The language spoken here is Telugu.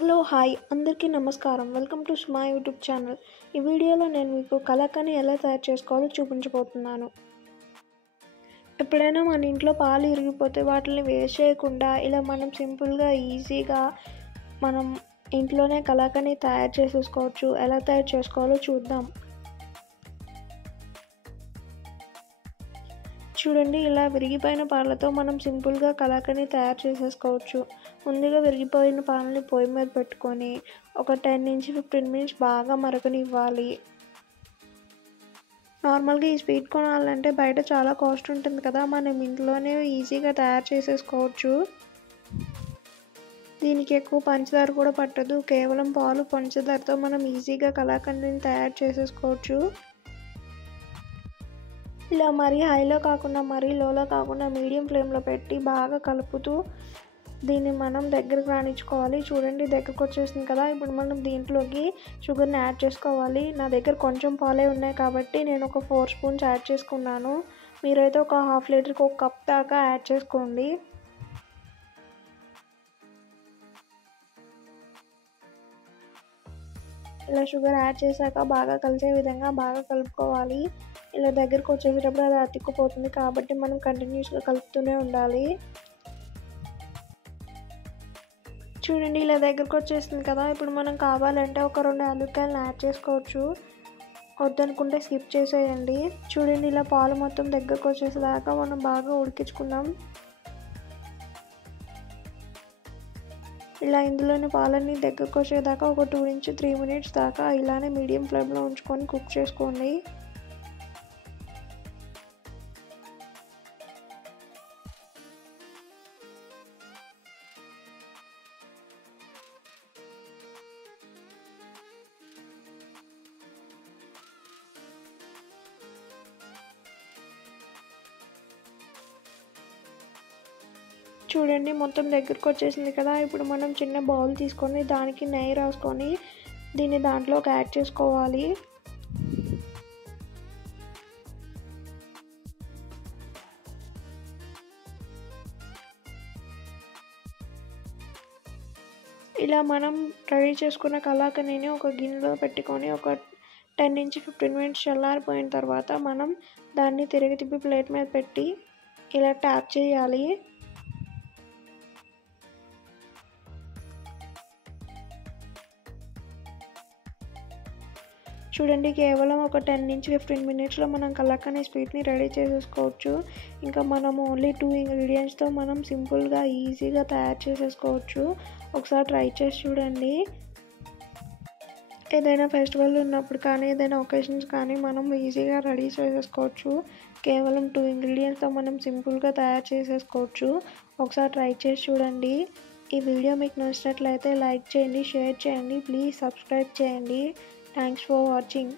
హలో హాయ్ అందరికీ నమస్కారం. వెల్కమ్ టు స్మా యూట్యూబ్ ఛానల్. ఈ వీడియోలో నేను మీకు కలాకండ్ ఎలా తయారు చేసుకోవాలో చూపించబోతున్నాను. ఎప్పుడైనా మన ఇంట్లో పాలు ఇరిగిపోతే వాటిని వేస్ట్ చేయకుండా ఇలా మనం సింపుల్గా ఈజీగా మనం ఇంట్లోనే కలాకండ్ తయారు చేసేసుకోవచ్చు. ఎలా తయారు చేసుకోవాలో చూద్దాం. చూడండి, ఇలా విరిగిపోయిన పాలతో మనం సింపుల్గా కలాకండ్ తయారు చేసేసుకోవచ్చు. ముందుగా విరిగిపోయిన పాలని పొయ్యి మీద పెట్టుకొని ఒక 10 నుంచి 15 మినిట్స్ బాగా మరగనివ్వాలి. నార్మల్గా ఈ స్వీట్ కొనాలంటే బయట చాలా కాస్ట్ ఉంటుంది కదా, మనం ఇంట్లోనే ఈజీగా తయారు చేసేసుకోవచ్చు. దీనికి ఎక్కువ పంచదార కూడా పట్టదు. కేవలం పాలు పంచదారతో మనం ఈజీగా కలాకండ్ని తయారు చేసేసుకోవచ్చు. ఇలా మరీ హైలో కాకుండా మరీ లోలో కాకుండా మీడియం ఫ్లేమ్లో పెట్టి బాగా కలుపుతూ దీన్ని మనం దగ్గరకు రానిచ్చుకోవాలి. చూడండి, దగ్గరకు వచ్చేసింది కదా. ఇప్పుడు మనం దీంట్లోకి షుగర్ని యాడ్ చేసుకోవాలి. నా దగ్గర కొంచెం పాలే ఉన్నాయి కాబట్టి నేను ఒక 4 స్పూన్స్ యాడ్ చేసుకున్నాను. మీరైతే ఒక హాఫ్ లీటర్కి ఒక కప్ దాకా యాడ్ చేసుకోండి. ఇలా షుగర్ యాడ్ చేశాక బాగా కలిసే విధంగా బాగా కలుపుకోవాలి. ఇలా దగ్గరకు వచ్చేసేటప్పుడు అది అతుక్కుపోతుంది కాబట్టి మనం కంటిన్యూస్గా కలుపుతూనే ఉండాలి. చూడండి, ఇలా దగ్గరకు వచ్చేసింది కదా. ఇప్పుడు మనం కావాలంటే ఒక 2 యాలక్కాయలను యాడ్ చేసుకోవచ్చు. వద్దనుకుంటే స్కిప్ చేసేయండి. చూడండి, ఇలా పాలు మొత్తం దగ్గరకు వచ్చేసేదాకా మనం బాగా ఉడికించుకుందాం. ఇలా ఇందులోని పాలన్నీ దగ్గరకు వచ్చేదాకా ఒక 2 నుంచి 3 మినిట్స్ దాకా ఇలానే మీడియం ఫ్లేమ్లో ఉంచుకొని కుక్ చేసుకోండి. చూడండి, మొత్తం దగ్గరకు వచ్చేసింది కదా. ఇప్పుడు మనం చిన్న బౌల్ తీసుకొని దానికి నెయ్యి రాసుకొని దీన్ని దాంట్లోకి యాడ్ చేసుకోవాలి. ఇలా మనం రెడీ చేసుకున్న కలాకండ్ని ఒక గిన్నెలో పెట్టుకొని ఒక 10 నుంచి 15 మినిట్స్ చల్లారిపోయిన తర్వాత మనం దాన్ని తిరిగి తిప్పి ప్లేట్ మీద పెట్టి ఇలా ట్యాప్ చేయాలి. చూడండి, కేవలం ఒక 10 నుంచి 15 మినిట్స్లో మనం కలాకండ్ స్వీట్ని రెడీ చేసేసుకోవచ్చు. ఇంకా మనం ఓన్లీ 2 ఇంగ్రీడియంట్స్తో మనం సింపుల్గా ఈజీగా తయారు చేసేసుకోవచ్చు. ఒకసారి ట్రై చేసి చూడండి. ఏదైనా ఫెస్టివల్ ఉన్నప్పుడు కానీ ఏదైనా ఒకేషన్స్ కానీ మనం ఈజీగా రెడీ చేసేసుకోవచ్చు. కేవలం 2 ఇంగ్రీడియంట్స్తో మనం సింపుల్గా తయారు చేసేసుకోవచ్చు. ఒకసారి ట్రై చేసి చూడండి. ఈ వీడియో మీకు నచ్చినట్లయితే లైక్ చేయండి, షేర్ చేయండి, ప్లీజ్ సబ్స్క్రైబ్ చేయండి. Thanks for watching.